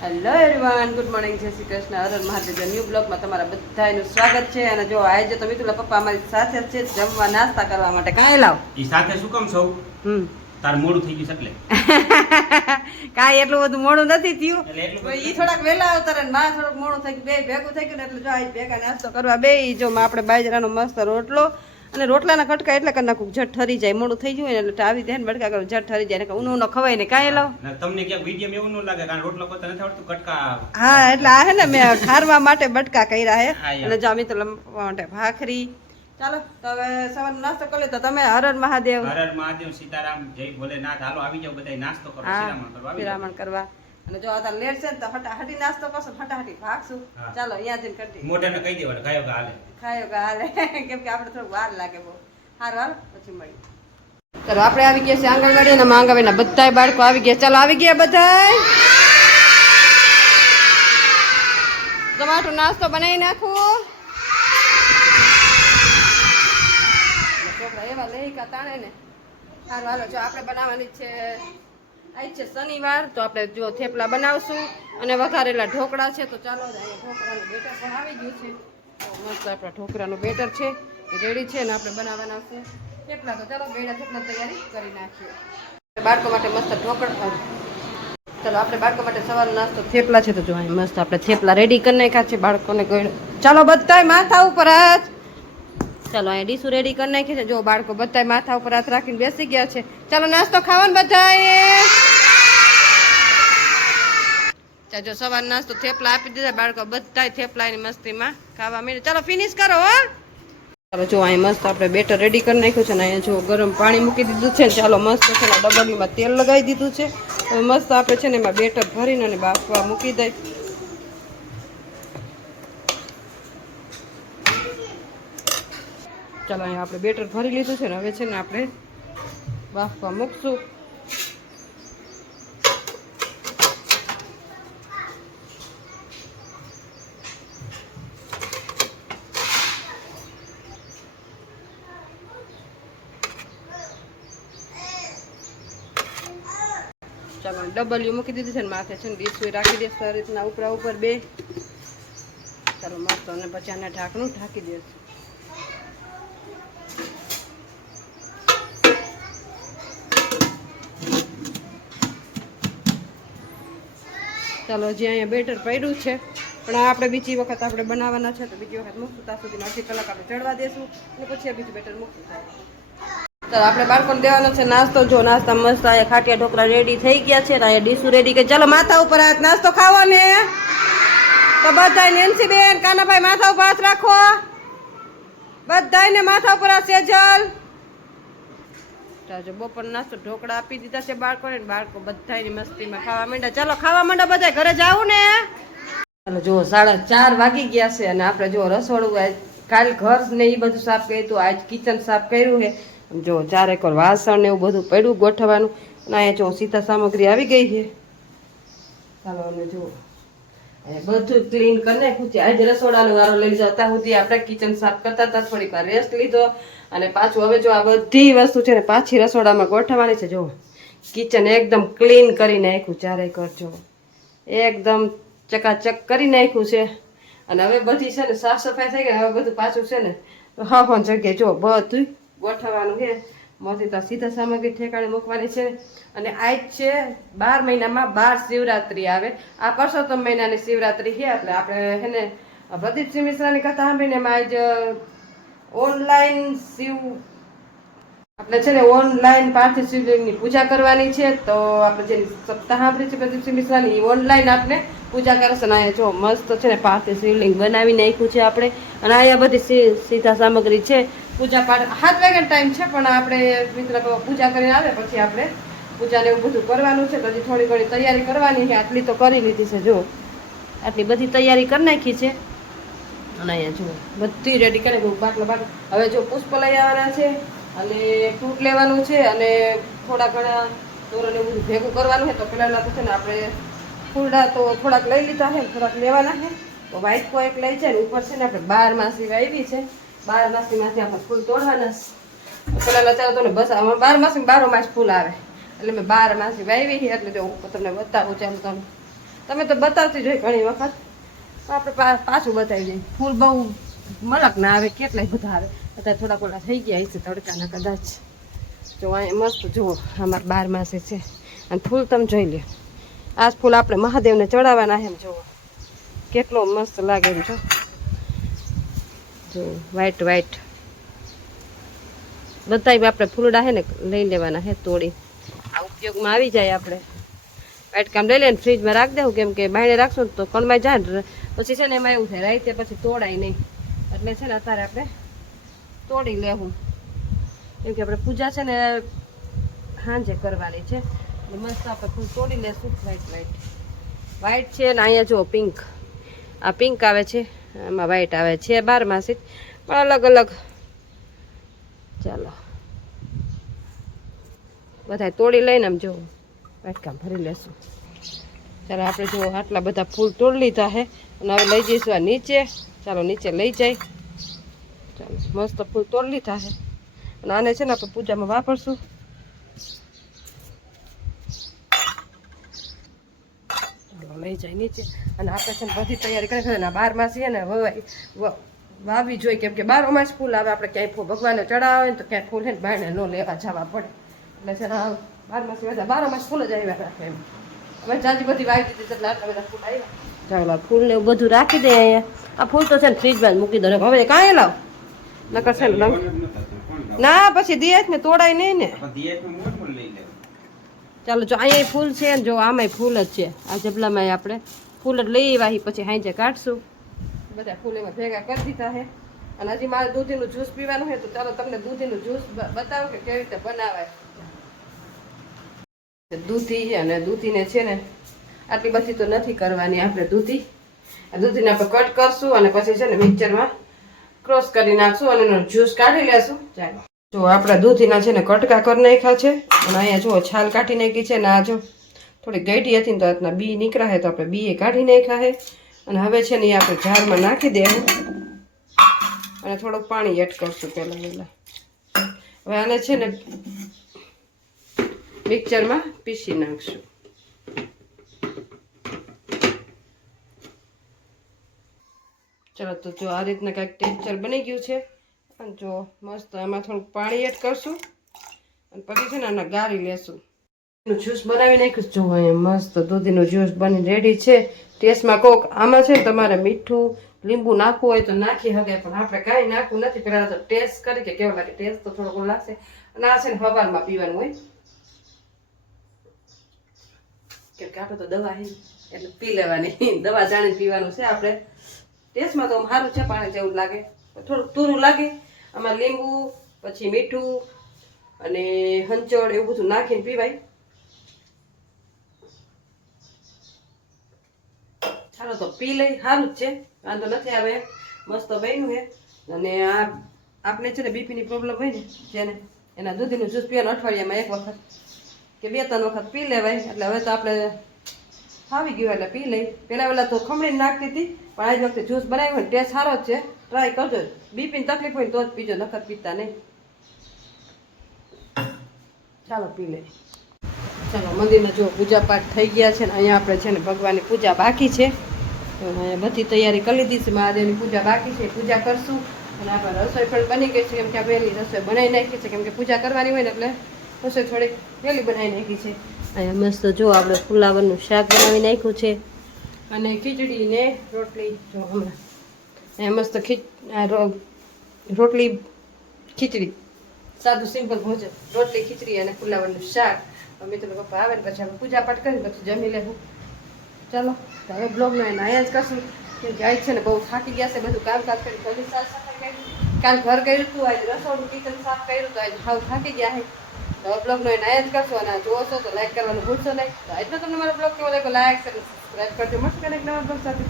Hello everyone, good morning, જય શ્રી કૃષ્ણ, હર Mahadev. New બ્લોગમાં તમારા બધાનું સ્વાગત છે. અને જો આજે તો મિતુલા પપ્પા અમારી સાથે છે જમવા નાસ્તા કરવા માટે. કાંઈ લાવ ઈ સાથે શું કામ સૌ તાર મોડું થઈ ગયું એટલે કાંઈ એટલું બધું મોડું નથી થયું. એટલે એટલું ઈ થોડાક વહેલા આવતા ને માં થોડુંક મોડું થઈ ગયું, બે ભેગું થઈ ગયું ને એટલે જો આજ ભેગા નાસ્તો કરવા બે. જો આપણે બાજરાનો મસ્ત રોટલો અને રોટલાના કટકા એટલે કરી નાખું, ઝટ ઠરી જાય. મોડું થઈ ગયું ને એટલે આવી દે ને બટકા કરું, ઝટ ઠરી જાય ને ઊનું ન ખવાય ને. કાંઈ લાવ તમને ક્યાંક વિડીયો એવું ન લાગે કારણ રોટલો પોતા નથી આવડતું કટકા. હા, એટલે આ હે ને મેં ઠારવા માટે બટકા કર્યા હે. અને જો અમે તો માટે ભાખરી. ચાલો તો હવે સવારનો નાસ્તો કરી લે. તો તમે હર હર મહાદેવ. હર હર મહાદેવ, સીતારામ, જય ભોલેનાથ. હાલો આવી જાવ બધા નાસ્તો કરો, શિરામણ કરવા. અને જો આ લેટ છે ને તો હટાહટી નાસ્તો કરશો, હટાહટી ભાગશું. ચાલો અહીંયાથી કરતી મોઢાને કહી દેવાનું ખાયો કે હાલે, ખાયો કે હાલે. કેમ કે આપણે થોડું વાર લાગે બહુ. હારું હાલ પછી મળી. ચાલો આપણે આવી ગયા છે આંગણવાડી અને આંગણવાડીના બધાય બાળકો આવી ગયા. ચાલો આવી ગયા બધાય. ટમાટો નાસ્તો બનાવી નાખું. છોકરા એવા લઈ કા તાણે ને. હારું હાલો, જો આપણે બનાવવાની છે આજ છે શનિવાર, તો આપણે જો થેપલા બનાવશું અને વઘારેલા ઢોકળા છે. તો ચાલો અહીંયા ઢોકળાનું બેટર પણ આવી ગયું છે. મસ્ત આપણા ઢોકળાનું બેટર છે એ રેડી છે ને આપણે બનાવવાના છે થેપલા. તો ચાલો બેડા થેપલા તૈયારી કરી નાખીએ. બાળકો માટે મસ્ત ઢોકળા. ચાલો આપણે બાળકો માટે સવારનો નાસ્તો થેપલા છે. તો જો અહીં મસ્ત આપણે થેપલા રેડી કરી નાખ્યા છે બાળકોને ગળ્યો. ચાલો બધાય માથા ઉપર હાથ. ચાલો અહીંયા ડીશું રેડી કરી નાખી છે. જો બાળકો બધાય માથા ઉપર હાથ રાખીને બેસી ગયા છે. ચાલો નાસ્તો ખાવાનો બધાએ. જો સવાર નાસ્તો થેપલા આપી દીધા, બાળકો બધાય થેપલાની મસ્તીમાં ખાવા માંડ્યા. ચાલો ફિનિશ કરો હો. ચાલો જો અહીં મસ્ત આપણે બેટર રેડી કરી નાખ્યું છે ને અહીંયા જો ગરમ પાણી મૂકી દીધું છે. ચાલો મસ્ત છે ને ડબલીમાં તેલ લગાવી દીધું છે. હવે મસ્ત આપણે છે ને એમાં બેટર ભરીને અને બાફવા મૂકી દઈ. ચાલો અહીંયા આપણે બેટર ભરી લીધું છે ને હવે છે ને આપણે બાફવા મૂકશું. ચાલો ડબલ્યુ મૂકી દીધું છે ને માથે છે ને ડીશ રાખી દેશું આ રીતના ઉપરા ઉપર બે. ચાલો મસ્ત અને પછી આને ઢાંકણું ઢાંકી દેશું. ચાલો હજી અહીંયા બેટર પડ્યું છે પણ આપણે બીજી વખત આપણે બનાવવાના છે તો બીજી વખત મૂકશું. ત્યાં સુધી અડધી કલાક આપણે ચડવા દેશું અને પછી બીજું બેટર મૂકશું. ચાલો આપણે બાળકોને દેવાનો છે નાસ્તો. જો નાસ્તા મસ્ત અહીંયા ખાટિયા ઢોકળા રેડી થઈ ગયા છે. અહીંયા ડીશું રેડી કરી. ચાલો માથા ઉપર હાથ. નાસ્તો ખાવો ને તો બધાય નેન્સી બેન, કાનાભાઈ માથા ઉપર હાથ રાખો. બધાયને માથા ઉપર હાથ. સેજલ જો બપોર નાસ્તો ઢોકળા આપી દીધા છે બાળકોને. બાળકો બધાયની મસ્તીમાં ખાવા માંડ્યા. ચાલો ખાવા માંડો બધા, ઘરે જાવું ને. ચાલો જો 4:30 વાગી ગયા છે અને આપણે જો રસોડું કાલ ઘર ને એ બધું સાફ કર્યું હતું, આજ કિચન સાફ કર્યું છે. જો 4 એકર વાસણ ને એવું બધું પડ્યું ગોઠવવાનું. અને અહીંયા જો સીધા સામગ્રી આવી ગઈ છે. ચાલો અમે જો બધું ક્લીન કરી નાખ્યું છે. આજે રસોડાનો વારો લઈ લીધો. અત્યાર સુધી આપણે કિચન સાફ કરતા હતા, થોડીક વાર રેસ્ટ લીધો અને પાછું હવે જો આ બધી વસ્તુ છે ને પાછી રસોડામાં ગોઠવવાની છે. જો કિચન એકદમ ક્લીન કરી નાખ્યું. 4 એકર જો એકદમ ચકાચક કરી નાખ્યું છે. અને હવે બધી છે ને સાફ સફાઈ થઈ ગઈ. હવે બધું પાછું છે ને હા જગ્યાએ જો બધું ગોઠવવાનું છે. મોથી તો સીધા સામગ્રી ઠેકાણે મૂકવાની છે. અને આજ છે 12 મહિનામાં 12 શિવરાત્રી આવે. આ પરસોત્તમ મહિનાની શિવરાત્રી છે એટલે આપણે છે ને પ્રદીપસિંહ મિશ્રાની કથા સાંભળીને એમાં આજ ઓનલાઈન આપણે છે ને ઓનલાઈન પાર્થિવ શિવલિંગની પૂજા કરવાની છે. તો આપણે જે સપ્તાહ સાંભળી છે પ્રદીપસિંહ મિશ્રાની એ ઓનલાઈન આપણે પૂજા કરશે. અને અહીંયા જો મસ્ત છે ને પાર્થિવ શિવલિંગ બનાવી નાખ્યું છે આપણે. અને અહીંયા બધી સીધા સામગ્રી છે. પૂજા પાઠ 7 વાગ્યાનો ટાઈમ છે પણ આપણે મિત્ર પૂજા કરીને આવે પછી આપણે પૂજાને એવું બધું કરવાનું છે. તો હજી થોડી ઘણી તૈયારી કરવાની છે. આટલી તો કરી લીધી છે. જો આટલી બધી તૈયારી કરી નાખી છે. અને અહીંયા જો બધી રેડી કરે બાટલા. હવે જો પુષ્પ લઈ આવવાના છે અને ફ્રૂટ લેવાનું છે અને થોડા ઘણા તોરણ એવું બધું ભેગું કરવાનું છે. તો પહેલાં તો છે ને આપણે ફૂલડા તો થોડાક લઈ લીધા છે, થોડાક લેવાના છે. તો વ્હાઈટ કો એક લઈ છે ને ઉપર છે ને આપણે 12 માસી વાવી છે. 12 માસીમાંથી આપણે ફૂલ તોડવાના. પેલા અત્યારે તો બસ 12 માસી 12 માસ ફૂલ આવે એટલે મેં 12 માસી વાવી છે. એટલે જો તમને બતાવું ચાલો તમે તમે તો બતાવતી જ હોય ઘણી વખત, આપણે પાછું બતાવી દઈએ. ફૂલ બહુ મલક ના આવે, કેટલાય બધા આવે. અત્યારે થોડા થોડા થઈ ગયા હશે તડકાના કદાચ. જો અહીંયા મસ્ત જુઓ, અમારે 12 માસે છે. અને ફૂલ તમે જોઈ લો, આ ફૂલ આપણે મહાદેવને ચડાવવાના એમ જુઓ, કેટલો મસ્ત લાગે એમ. જો વ્હાઈટ વ્હાઈટ બધાય આપણે ફૂલડા છે ને લઈ લેવાના છે તોડી, આ ઉપયોગમાં આવી જાય. આપણે વ્હાઈટ કામ લઈ લઈને ફ્રીજમાં રાખી દેવું, કેમ કે બાયણે રાખશું ને તો કણમાં જાય ને પછી છે ને એમાં એવું થાય રાઈતે પછી તોડાય નહીં. એટલે છે ને અત્યારે આપણે તોડી લેવું, કેમ કે આપણે પૂજા છે ને સાંજે કરવાની છે. મસ્ત આપણે ફૂલ તોડી લેશું. વ્હાઈટ છે ને અહીંયા જુઓ પિંક, આ પિંક આવે છે, આમાં વ્હાઈટ આવે છે. 12 માસી પણ અલગ અલગ. ચાલો બધા તોડી લઈને આમ જો વાટકામ ભરી લેશું. ચાલો આપણે જો આટલા બધા ફૂલ તોડી લીધા છે અને હવે લઈ જઈશું આ નીચે. ચાલો નીચે લઈ જાય. ચાલો મસ્ત ફૂલ તોડી લીધા છે અને આને છે ને આપણે પૂજામાં વાપરશું. ચાલો લઈ જાય નીચે. અને આપણે છે ને બધી તૈયારી કરી છે ને 12 માસી છે ને વાવી જોઈએ, કેમ કે 12 માસ ફૂલ આવે. આપણે ક્યાંય ફૂલ ભગવાનને ચડાવે ને તો ક્યાંય ફૂલ છે ને બાયણે ન લેવા જવા પડે. એટલે છે ને 12 માસ બધા 12 માસ ફૂલ જ આવ્યા રાખે એમ. હવે જાજી બધી વાવી દીધી એટલે આટલા બધા ફૂલ આવ્યા. ચાલો ફૂલ ને એવું બધું રાખી દે અહીંયા. આ ફૂલ તો છે ને ફ્રીજમાં જ મૂકી દો. હવે કાંઈ લાવ નકર છે ને ના પછી દિયાત ને તોડાય નહીં ને. ચાલો જો અહીંયા ફૂલ છે ને, જો આમાંય ફૂલ જ છે. આ જબલામાં આપણે ફૂલ જ લઈ વાહી પછી હાંજે કાઢશું. બધા ફૂલ એમાં ભેગા કરી દીધા છે. અને હજી મારે દૂધીનું જ્યુસ પીવાનું છે, તો ચાલો તમને દૂધીનું જ્યુસ બતાવો કે કેવી રીતે બનાવાય. દૂધી અને દૂધીને છે ને આટલી બધી તો નથી કરવાની આપણે. દૂધીને આપણે કટ કરશું અને પછી છે ને મિક્સરમાં ક્રોસ કરી નાખશું અને એનો જ્યુસ કાઢી લેશું. ચાલો જો આપણા દૂધીના છે ને કટકા કરી નાખ્યા છે અને અહીંયા જુઓ છાલ કાઢી નાખી છે. ને આ જો થોડી ગઈટી હતી ને તો આટલા બી નીકળ્યા છે, તો આપણે બી કાઢી નાખ્યા છે. અને હવે છે ને એ આપણે જારમાં નાખી દેવું અને થોડુંક પાણી એડ કરશું પહેલાં. હવે આને છે ને મિક્સરમાં પીસી નાખશું. ચલો તો જો આ રીતના કાંઈક ટેક્સચર બની ગયું છે. અને જો મસ્ત આમાં થોડુંક પાણી એડ કરશું અને પછી છે ને આને ગાળી લેશું. જ્યુસ બનાવી નાખ્યું. જો અહીંયા મસ્ત દૂધીનું જ્યુસ બની રેડી છે. ટેસ્ટમાં કોક આમાં છે ને તમારે મીઠું લીંબુ નાખવું હોય તો નાખી શકે, પણ આપણે કાંઈ નાખવું નથી. પહેલાં તો ટેસ્ટ કરી કે કેવો લાગે. ટેસ્ટ તો થોડોક લાગશે. અને આ છે ને સવારમાં પીવાનું હોય, કેમ કે આપણે તો દવા હે એટલે પી લેવાની. દવા જાણીને પીવાનું છે આપણે. ટેસ્ટમાં તો સારું છે, પાણી જેવું લાગે, થોડુંક તુરું લાગે. આમાં લીંબુ પછી મીઠું અને હંચળ એવું બધું નાખીને પીવાય. ચાલો તો પી લઈ. સારું જ છે, વાંધો નથી આવે. મસ્ત બન્યું છે. અને આ આપણે છે ને બીપીની પ્રોબ્લેમ હોય ને જેને, એના દૂધીનું જ્યુસ પીવાનું અઠવાડિયામાં 1 વખત કે 2-3 વખત પી લેવાય. એટલે હવે તો આપણે આવી ગયું એટલે પી લઈ. પહેલાં તો ખમણીને નાખતી હતી, પણ આજ વખતે જ્યુસ બનાવ્યું હોય ટેસ્ટ સારો જ છે. ટ્રાય કરજો. બીપીની તકલીફ હોય તો જ પીજો, નકર પીતા નહીં. ચાલો પી લઈ. ચાલો મંદિરમાં જો પૂજા પાઠ થઈ ગયા છે ને અહીંયા આપણે છે ને ભગવાનની પૂજા બાકી છે. તો અહીંયા બધી તૈયારી કરી લીધી છે. મહાદેવની પૂજા બાકી છે, પૂજા કરશું. અને આપણે રસોઈ પણ બની ગઈ છે, કેમ કે વહેલી રસોઈ બનાવી નાખી છે. કેમ કે પૂજા કરવાની હોય ને એટલે રસોઈ થોડીક વહેલી બનાવી નાખી છે. અહીંયા મસ્ત જો આપણે ફુલાવરનું શાક બનાવી નાખ્યું છે અને ખીચડી ને રોટલી. જો હમણાં અહીંયા મસ્ત રોટલી ખીચડી, સાદું સિમ્પલ ભોજન. રોટલી ખીચડી અને ફુલાવરનું શાક. મિત્રો પપ્પા આવે ને પછી આપણે પૂજા પાઠ કરી પછી જમી લેવું. ચાલો હવે બ્લોગનો એને અહીંયા જ કરશું, કેમ કે આજ છે ને બહુ થાકી ગયા છે. બધું કામકાજ કરી, ઘરની સાફ સફાઈ કરી, કાલ ઘર કર્યું હતું, આજે રસોડું કિચન સાફ કર્યું, તો આજે હાવ થાકી ગયા છે. તો હવે બ્લોગનો એને અહીંયા જ કરશું. અને જોવો છો તો લાઈક કરવાનું ભૂલશો નહીં. તો એટલો તમને મારો બ્લોગ કેવો લાગ્યો, લાઈક સબસ્ક્રાઈબ કરજો. મસ્ત કનેક્ટ નવા બ્લોગ સાથે.